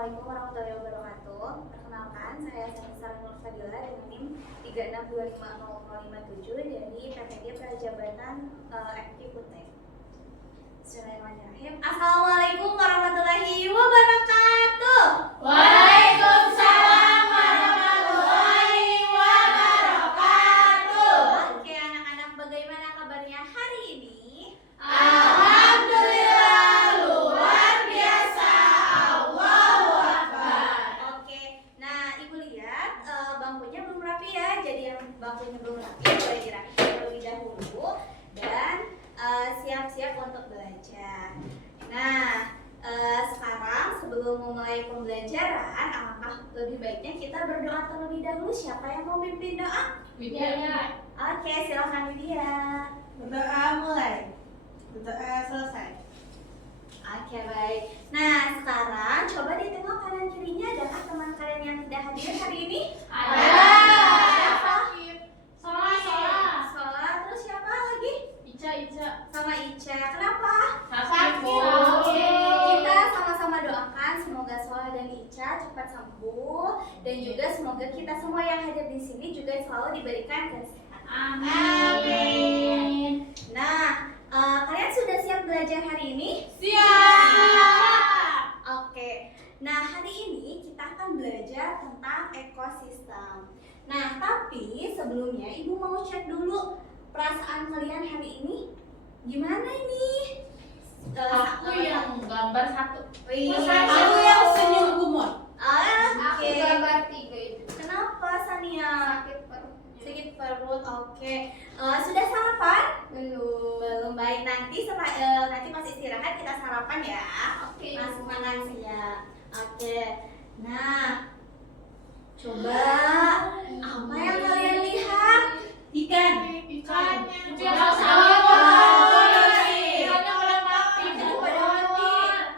Assalamualaikum warahmatullahi wabarakatuh. Perkenalkan, saya Sanisa Nurfadila dengan NIM 3625057 dari PPD Prajabatan FK Kutai. Bismillahirrahmanirrahim. Assalamualaikum warahmatullahi wabarakatuh. Waalaikumsalam warahmatullahi wabarakatuh. Oke anak-anak, bagaimana kabarnya hari ini? Alhamdulillah, luar biasa. Allahu Akbar. Oke, nah ibu lihat bangkunya belum rapi ya. Jadi yang bangkunya belum rapi boleh dirapikan terlebih dahulu dan siap-siap untuk belajar. Nah, sekarang sebelum memulai pembelajaran, alangkah lebih baiknya kita berdoa terlebih dahulu. Siapa yang mau pimpin doa? Widya. Oke, silakan Widya. Berdoa mulai. Berdoa selesai. Oke, baik. Nah, sekarang coba ditengok kanan kirinya, adakah teman kalian yang tidak hadir hari ini? Ada. Siapa? Sola. Sola, terus siapa lagi? Ica. Sama Ica. Kenapa? Sakit. Kita sama-sama doakan semoga Sola dan Ica cepat sembuh dan juga semoga kita semua yang hadir di sini juga selalu diberikan kesehatan. Amin. Nah, kalian sudah siap belajar hari ini? Siap. Oke. Nah, hari ini kita akan belajar tentang ekosistem. Nah, tapi sebelumnya Ibu mau cek dulu perasaan kalian hari ini. Gimana ini? Aku yang gambar satu. Aku yang senyum gumon. Oke. tiga itu. Kenapa Sania? Sakit perut. Sakit perut. Oke. Sudah sarapan? Belum. Baik, nanti nanti pas istirahat kita sarapan ya. Oke. Langsung makan siang. Oke. Nah, coba apa yang kalian lihat? Ikan.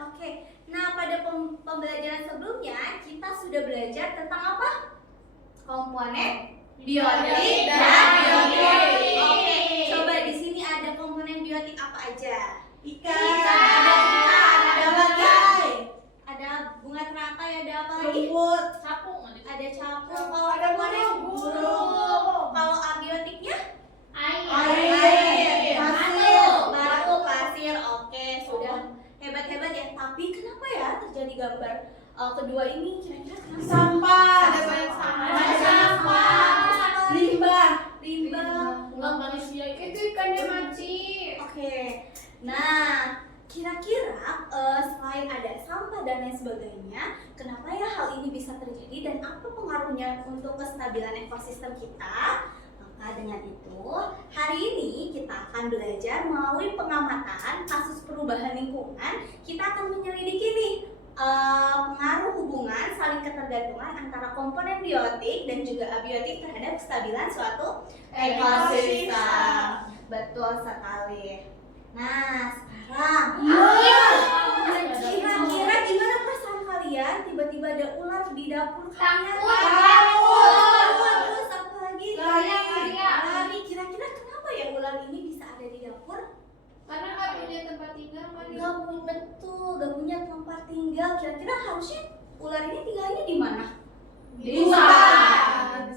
Oke. Nah, pada pembelajaran sebelumnya kita sudah belajar tentang apa? Komponen biotik dan biotik. Oke, coba di sini ada komponen biotik apa aja? Ikan. Ada ikan, ada bagai. ada bunga teratai, ada apa lagi? Rumput. Ada capung. Kalau Ada komponen burung. Kalau abiotiknya? Air. Batu, pasir. Oke, sudah hebat-hebat ya. Tapi kenapa ya terjadi gambar kedua ini? Kira-kira kenapa? Sampah. Ada banyak sampah. Ada sampah. Limbah. Itu ikannya mati. Oke. Nah, kira-kira selain ada sampah dan lain sebagainya, kenapa ya hal ini bisa terjadi dan apa pengaruhnya untuk kestabilan ekosistem kita? Maka dengan itu, hari ini kita akan belajar melalui pengamatan kasus perubahan lingkungan. Kita akan menyelidiki nih pengaruh hubungan saling ketergantungan antara komponen biotik dan juga abiotik terhadap kestabilan suatu ekosistem. Betul sekali. Nah, sekarang kira-kira gimana perasaan kalian tiba-tiba ada ular di dapur kalian? Terus apa lagi? Lari. Kira-kira kenapa ya ular ini bisa ada di dapur? Karena nggak punya tempat tinggal kan? Gak punya tempat tinggal. Kira-kira harusnya ular ini tinggalnya di mana? Di hutan.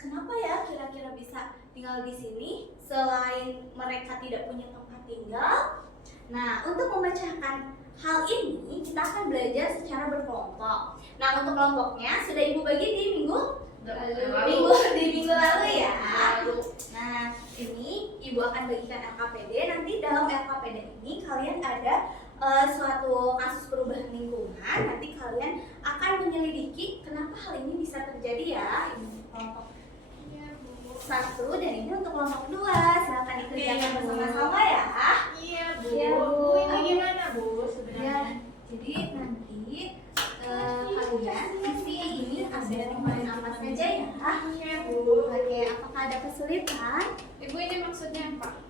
Kenapa ya kira-kira bisa tinggal di sini selain mereka tidak punya tempat tinggal? Nah, untuk memecahkan hal ini kita akan belajar secara berkelompok. Nah, untuk kelompoknya sudah Ibu bagi di minggu lalu ya. Nah, ini Ibu akan bagikan LKPD. Nanti dalam LKPD ini kalian ada suatu kasus perubahan lingkungan. Nanti kalian akan menyelidiki kenapa hal ini bisa terjadi ya. Ini kelompok 1 dan ini untuk kelompok 2. Silakan dikerjakan bersama-sama ya. Iya, Bu. Iya, Bu. Ini gimana, Bu, sebenarnya? Ya, jadi nanti kalian isi ini ada komponen apa saja ya. Iya, Bu. Oke, apakah ada kesulitan? Ibu, ini maksudnya apa?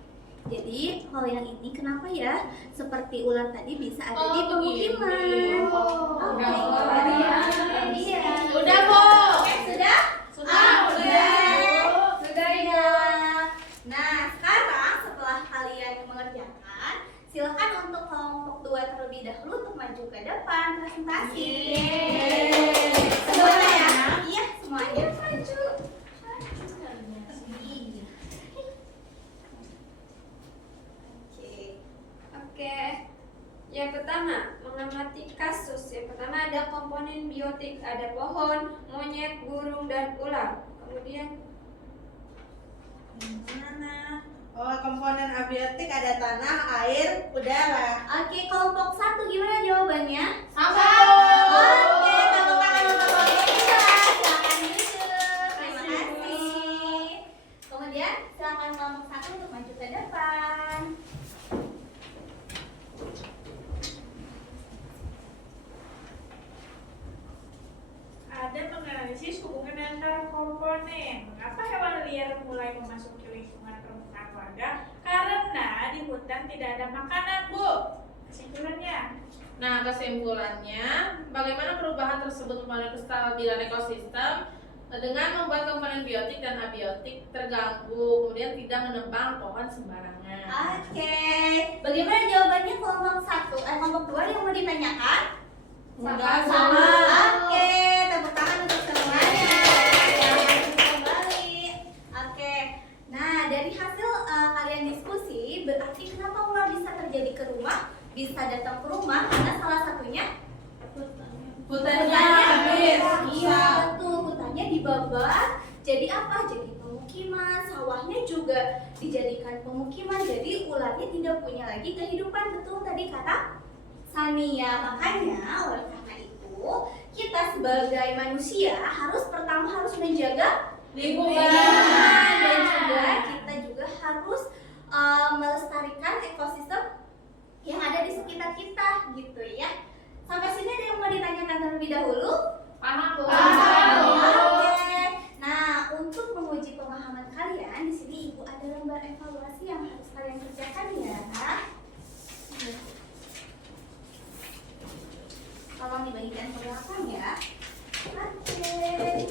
Jadi hal yang ini kenapa ya seperti ular tadi bisa ada di begini. pemukiman? Udah, Oke, iya. Udah, Bu. Sudah? Sudah. Iya. Nah, sekarang setelah kalian mengerjakan, silakan untuk kelompok 2 terlebih dahulu untuk maju ke depan presentasi. Yeay. Semuanya ya? Iya, semuanya maju. Oke. Oke. Yang pertama, mengamati kasus. Yang pertama ada komponen biotik, ada pohon, monyet, burung, dan ular. Kemudian Mana? Oh, komponen abiotik ada tanah, air, udara. Oke, kelompok 1 gimana jawabannya? Sama. Oke, tepuk tangan untuk kelompok 2. Silakan duduk. Terima kasih. Kemudian silakan kelompok 1 untuk maju ke depan. Ada menganalisis hubungan antara komponen. Mengapa hewan liar mulai memasuki lingkungan permukaan warga? Karena di hutan tidak ada makanan, Bu. Kesimpulannya, Nah, kesimpulannya, bagaimana perubahan tersebut mempengaruhi kestabilan ekosistem dengan membuat komponen biotik dan abiotik terganggu, kemudian tidak menebang pohon sembarangan. Oke, bagaimana jawabannya kelompok 1? Kelompok 2 yang mau ditanyakan? Sama. Oke, tepuk tangan untuk semuanya. Silakan kembali. Oke, nah dari hasil kalian diskusi, berarti kenapa ular bisa terjadi ke rumah? Bisa datang ke rumah karena salah satunya Hutannya habis. Iya, betul. Hutannya dibabat. Jadi apa? Jadi pemukiman. Sawahnya juga dijadikan pemukiman. Jadi ularnya tidak punya lagi kehidupan. Betul tadi kata Sania. Makanya oleh karena itu kita sebagai manusia pertama harus menjaga Lingkungan. dan juga kita juga harus melestarikan ekosistem yang ada di sekitar kita gitu ya. Sampai sini ada yang mau ditanyakan terlebih dahulu? paham, Bu. Oke. Nah, untuk menguji pemahaman kalian, di sini Ibu ada lembar evaluasi yang harus kalian kerjakan ya. Tolong dibagikan ke belakang ya. Oke.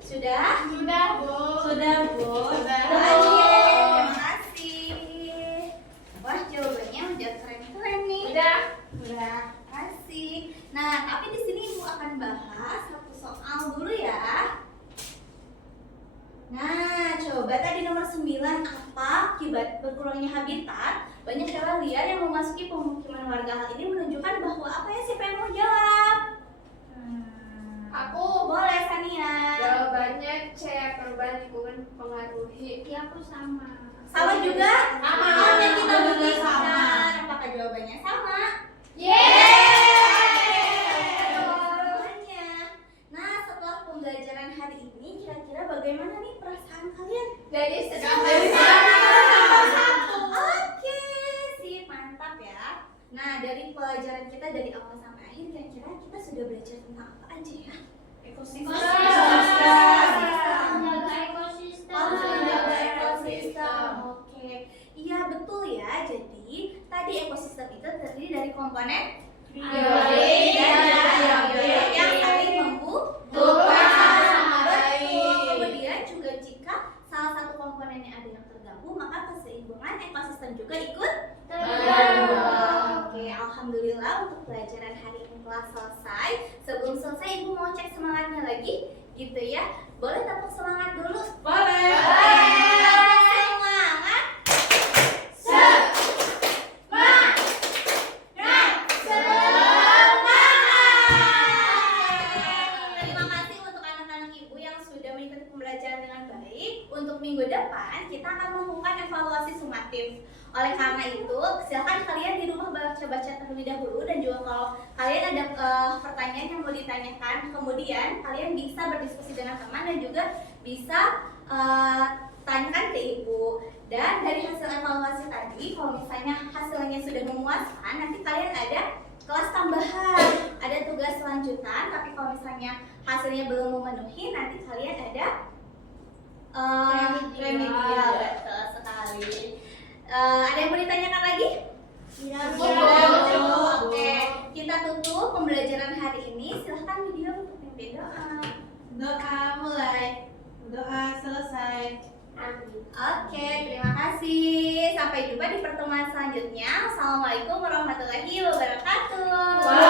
Sudah? Sudah, Bu. Sudah, Bu. Oke, terima kasih. Wah, jawabannya udah keren-keren nih. Udah. Udah, kasih. Nah, tapi di sini Ibu akan bahas satu soal dulu ya. Nah, coba tadi nomor 9, apa akibat berkurangnya habitat? Banyak hewan liar yang memasuki pemukiman warga. Hal ini menunjukkan bahwa apa ya, siapa yang mau jawab? Aku. Boleh, Sania. Jawabannya C, perubahan lingkungan mempengaruhi. Ya, aku sama. Sama juga? Sama. Oke, kita Juga buktikan. sama. Apakah jawabannya sama? Yeay. Semuanya. Nah, setelah pembelajaran hari ini, kira-kira bagaimana nih perasaan kalian? Jadi sedang Oke, sip, mantap ya. Nah, dari pelajaran kita dari awal sampai akhir, kira-kira kita sudah belajar tentang apa aja ya? Ekosistem. Harus menjaga ekosistem. Oke, iya betul ya. Jadi tadi ekosistem itu terdiri dari komponen Biotik dan dan abiotik yang abiotik. saling membutuhkan. Betul. Betul. Kemudian juga jika salah satu komponennya ada yang terganggu, maka keseimbangan ekosistem juga ikut terganggu. Oke, alhamdulillah untuk pelajaran hari ini telah selesai. Sebelum selesai, Ibu mau cek semangatnya lagi, gitu ya. Boleh tepuk semangat dulu? Boleh. Semangat. Terima kasih untuk anak-anak Ibu yang sudah mengikuti pembelajaran dengan baik. Untuk minggu depan kita akan melakukan evaluasi sumatif. Oleh karena itu, silakan kalian di rumah baca-baca terlebih dahulu, dan juga kalau kalian ada pertanyaan yang mau ditanyakan, kemudian kalian bisa berdiskusi dengan teman dan juga bisa tanyakan ke Ibu. Dan dari hasil evaluasi tadi, kalau misalnya hasilnya sudah memuaskan, nanti kalian ada kelas tambahan, ada tugas lanjutan. Tapi kalau misalnya hasilnya belum memenuhi, nanti kalian ada remedial. Betul sekali. Ada yang mau ditanyakan lagi? Oke, kita tutup pembelajaran hari ini. Silahkan video untuk pimpin doa. Doa mulai. Doa selesai. Oke, terima kasih. Sampai jumpa di pertemuan selanjutnya. selanjutnya. Assalamualaikum warahmatullahi wabarakatuh.